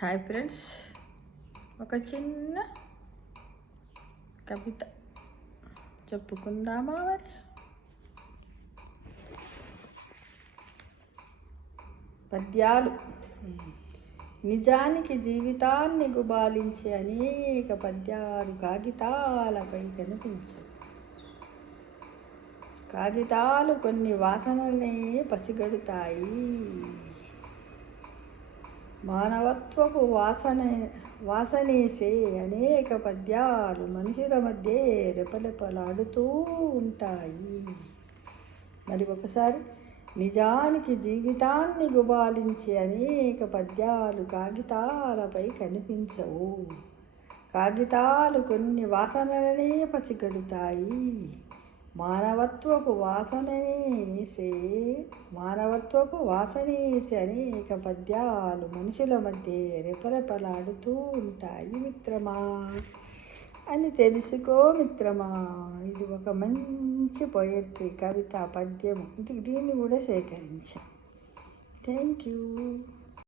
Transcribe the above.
Hi friends, ఒక చిన్న కవిత చెప్పుకుందామా మరి? పద్యాలు. నిజానికి జీవితాన్ని గుబాలించే అనేక పద్యాలు కాగితాలపై కనిపించు. కాగితాలు కొన్ని వాసనలనే పసిగడుతాయి. మానవత్వపు వాసనేసే అనేక పద్యాలు మనుషుల మధ్య రెపరెపలాడుతూ ఉంటాయి. మరి ఒకసారి, నిజానికి జీవితాన్ని గుబాలించే అనేక పద్యాలు కాగితాలపై కనిపించవు. కాగితాలు కొన్ని వాసనలనే పసిగడుతాయి. మానవత్వపు వాసనేసే అనేక పద్యాలు మనుషుల మధ్య రెపరెపలాడుతూ ఉంటాయి మిత్రమా అని తెలుసుకో మిత్రమా. ఇది ఒక మంచి పోయట్రీ, కవిత, పద్యము. దీన్ని కూడా సేకరించాం. Thank you.